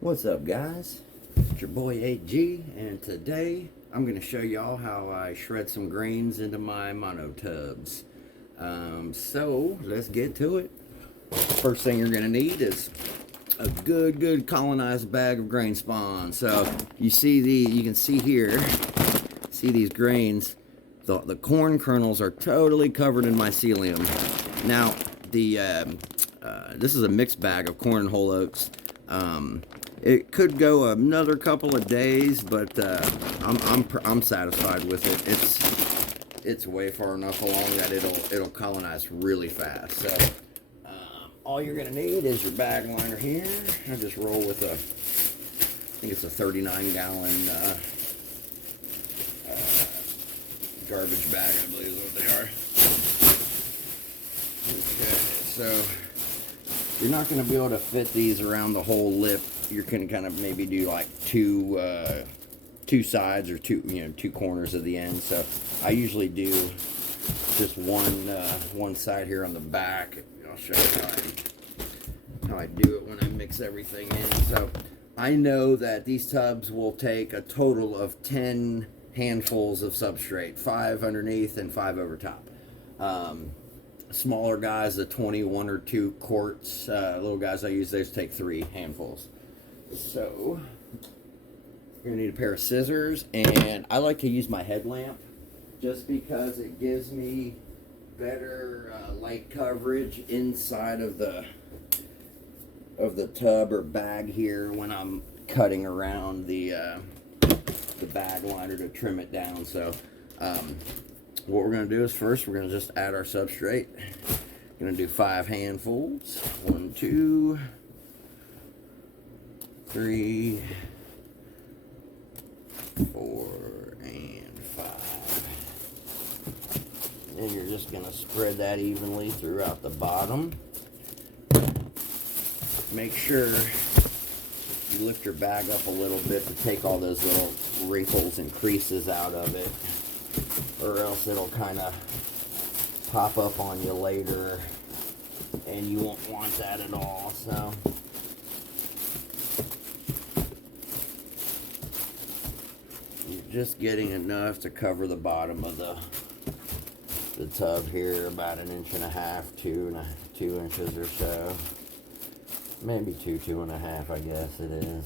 What's up, guys? It's your boy 8G, and today I'm going to show y'all how I shred some grains into my monotubs. So let's get to it. First thing you're going to need is a good colonized bag of grain spawn. So you can see here, see these grains. The corn kernels are totally covered in mycelium. Now this is a mixed bag of corn and whole oats. It could go another couple of days, but I'm satisfied with it. It's way far enough along that it'll colonize really fast. So all you're gonna need is your bag liner here. I just roll with I think it's a 39-gallon garbage bag, I believe is what they are. Okay, so you're not going to be able to fit these around the whole lip. You're going to kind of maybe do like two sides or two corners of the end. So I usually do just one side here on the back. I'll show you how I do it when I mix everything in. So I know that these tubs will take a total of 10 handfuls of substrate, 5 underneath and 5 over top. Smaller guys, the 21 or 2 quarts, little guys I use, those take 3 handfuls. So you're gonna need a pair of scissors, and I like to use my headlamp just because it gives me better light coverage inside of the tub or bag here when I'm cutting around the bag liner to trim it down. So what we're going to do is first we're going to just add our substrate. We're going to do 5 handfuls. 1, 2, 3, 4, and 5. Then you're just going to spread that evenly throughout the bottom. Make sure you lift your bag up a little bit to take all those little wrinkles and creases out of it, or else it'll kind of pop up on you later and you won't want that at all. So you're just getting enough to cover the bottom of the tub here, about 1.5 inches, 2 inches or so. Maybe 2.5, I guess it is.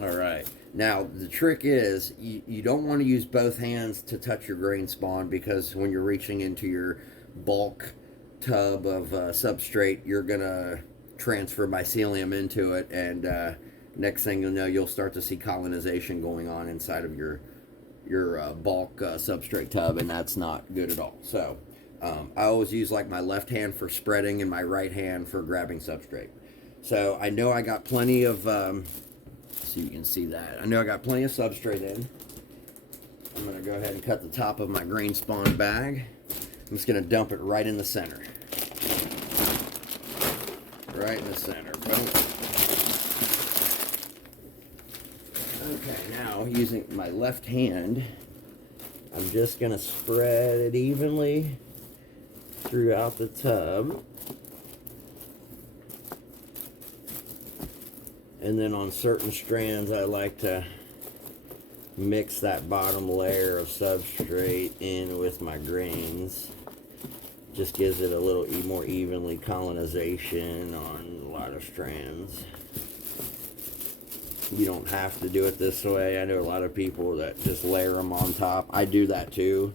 Alright, now the trick is you don't want to use both hands to touch your grain spawn, because when you're reaching into your bulk tub of substrate, you're going to transfer mycelium into it, and next thing you'll know, you'll start to see colonization going on inside of your bulk substrate tub, and that's not good at all. So I always use like my left hand for spreading and my right hand for grabbing substrate. So I know I got plenty of, so you can see that. I know I got plenty of substrate in. I'm going to go ahead and cut the top of my grain spawn bag. I'm just going to dump it right in the center. Right in the center. Boom. Okay, now using my left hand, I'm just going to spread it evenly throughout the tub, and then on certain strands I like to mix that bottom layer of substrate in with my grains. Just gives it a little more evenly colonization on a lot of strands. You don't have to do it this way. I know a lot of people that just layer them on top. I do that too.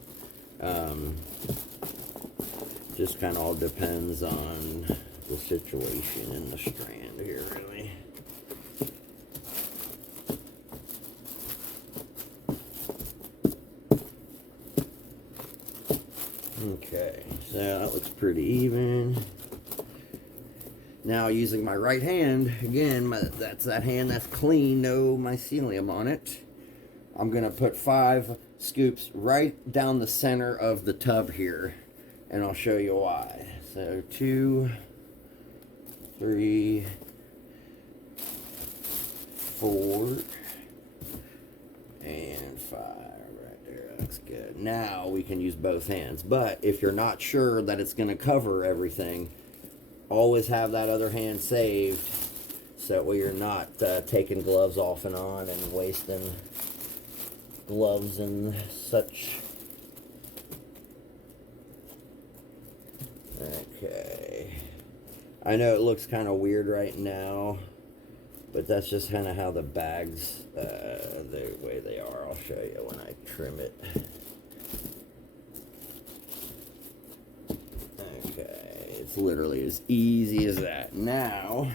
Just kind of all depends on the situation and the strand here, really. Okay, so that looks pretty even. Now using my right hand, again, that's that hand that's clean, no mycelium on it. I'm going to put 5 scoops right down the center of the tub here, and I'll show you why. So 2, 3, 4, and 5 right there. That's good. Now we can use both hands. But if you're not sure that it's going to cover everything, always have that other hand saved So that way you're not taking gloves off and on and wasting gloves and such. Okay. I know it looks kind of weird right now, but that's just kind of how the bags, the way they are. I'll show you when I trim it. Okay, it's literally as easy as that. Now,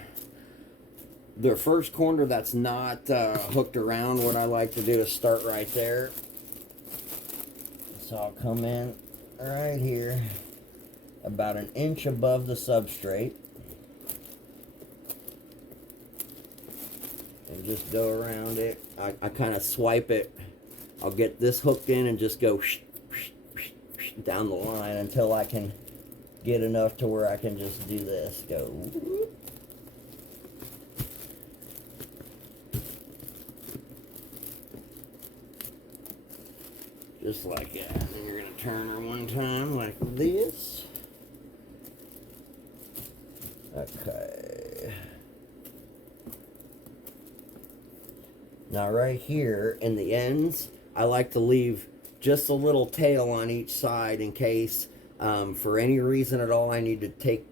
the first corner that's not hooked around, what I like to do is start right there. So I'll come in right here, about an inch above the substrate, and just go around it. I kind of swipe it. I'll get this hooked in and just go down the line until I can get enough to where I can just do this. Go. Just like that. And then you're going to turn her one time like this. Okay. Now right here in the ends, I like to leave just a little tail on each side in case for any reason at all I need to take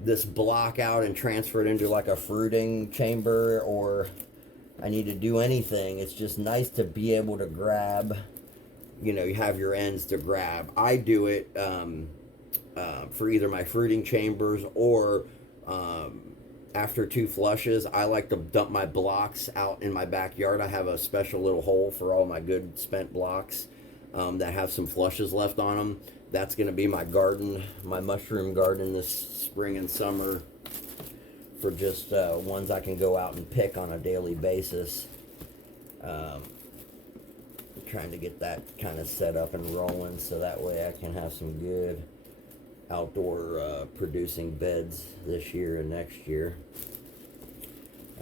this block out and transfer it into like a fruiting chamber, or I need to do anything. It's just nice to be able to grab, you know, you have your ends to grab. I do it for either my fruiting chambers or after 2 flushes, I like to dump my blocks out in my backyard. I have a special little hole for all my good spent blocks that have some flushes left on them. That's going to be my garden, my mushroom garden this spring and summer, for just ones I can go out and pick on a daily basis. Trying to get that kind of set up and rolling so that way I can have some good outdoor producing beds this year and next year.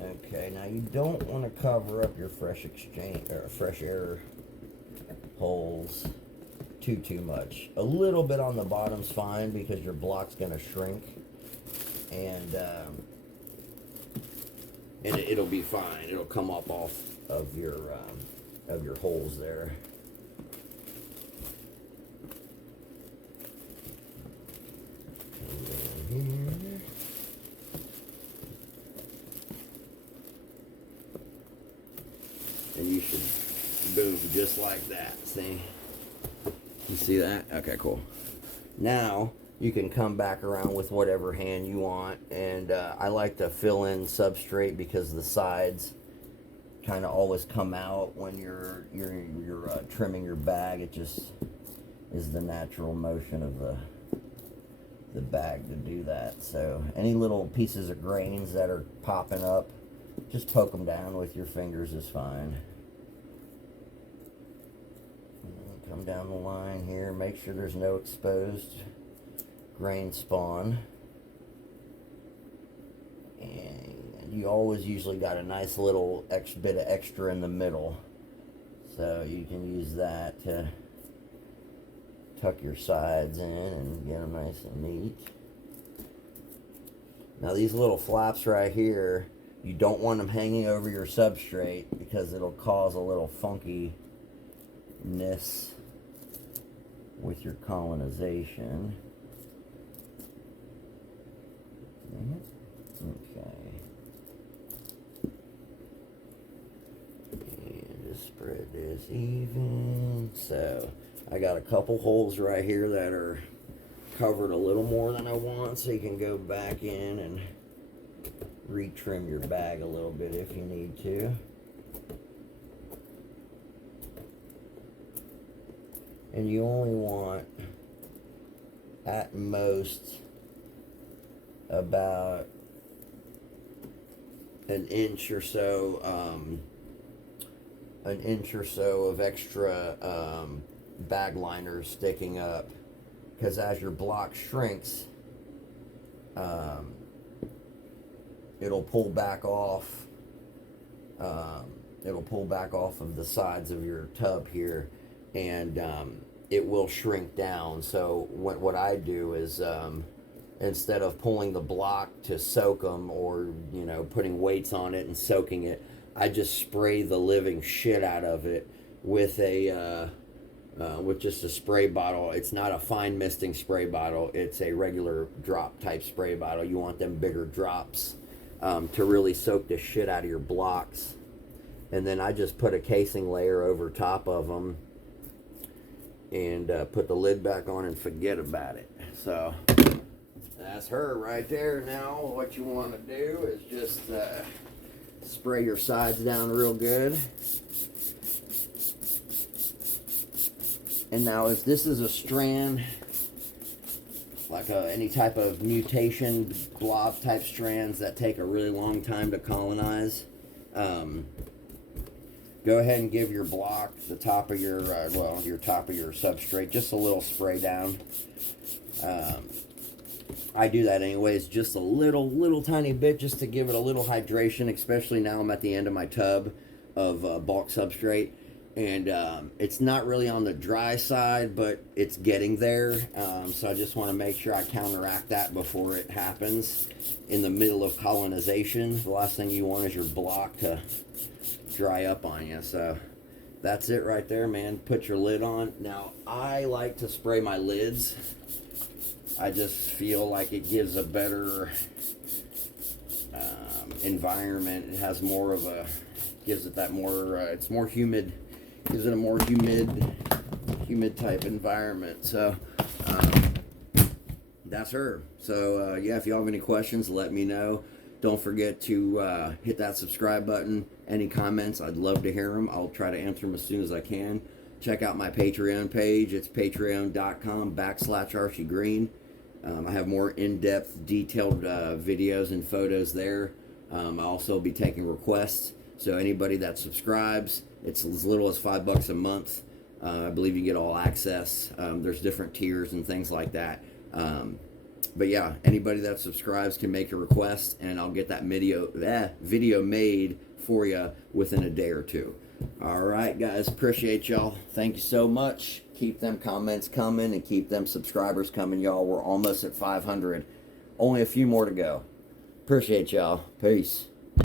Okay, now you don't want to cover up your fresh air holes too much. A little bit on the bottom's fine because your block's going to shrink, and it'll be fine. It'll come up off of your holes there. Here. And you should boom just like that. See? You see that? Okay, cool. Now you can come back around with whatever hand you want, and I like to fill in substrate because the sides kind of always come out when you're trimming your bag. It just is the natural motion of the bag to do that. So any little pieces of grains that are popping up, just poke them down with your fingers is fine. Come down the line here, make sure there's no exposed grain spawn. And you always usually got a nice little bit of extra in the middle, so you can use that to tuck your sides in and get them nice and neat. Now these little flaps right here, you don't want them hanging over your substrate because it'll cause a little funkiness with your colonization. Okay. And just spread this even. So I got a couple holes right here that are covered a little more than I want, so you can go back in and retrim your bag a little bit if you need to. And you only want at most about an inch or so of extra bag liners sticking up, because as your block shrinks, it'll pull back off. It'll pull back off of the sides of your tub here, and it will shrink down. So what I do is instead of pulling the block to soak them, or you know, putting weights on it and soaking it. I just spray the living shit out of it with a with just a spray bottle. It's not a fine misting spray bottle. It's a regular drop type spray bottle. You want them bigger drops to really soak the shit out of your blocks. And then I just put a casing layer over top of them and put the lid back on and forget about it. So that's her right there. Now what you want to do is just spray your sides down real good. And now if this is a strand, like any type of mutation blob type strands that take a really long time to colonize, go ahead and give your block, the top of your, your top of your substrate, just a little spray down. I do that anyways, just a little tiny bit, just to give it a little hydration, especially now I'm at the end of my tub of bulk substrate. And it's not really on the dry side, but it's getting there. So I just want to make sure I counteract that before it happens in the middle of colonization. The last thing you want is your block to dry up on you. So that's it right there, man. Put your lid on. Now, I like to spray my lids. I just feel like it gives a better environment. It has more of a, gives it that more, it's more humid, gives it a more humid type environment. So that's her. So yeah, if you have any questions, let me know. Don't forget to hit that subscribe button. Any comments, I'd love to hear them. I'll try to answer them as soon as I can. Check out my Patreon page. It's patreon.com/Archie Green. I have more in-depth, detailed videos and photos there. I'll also be taking requests. So anybody that subscribes, it's as little as $5 a month. I believe you get all access. There's different tiers and things like that. But yeah, anybody that subscribes can make a request, and I'll get that video made for you within a day or two. All right, guys, appreciate y'all. Thank you so much. Keep them comments coming and keep them subscribers coming, y'all. We're almost at 500. Only a few more to go. Appreciate y'all. Peace.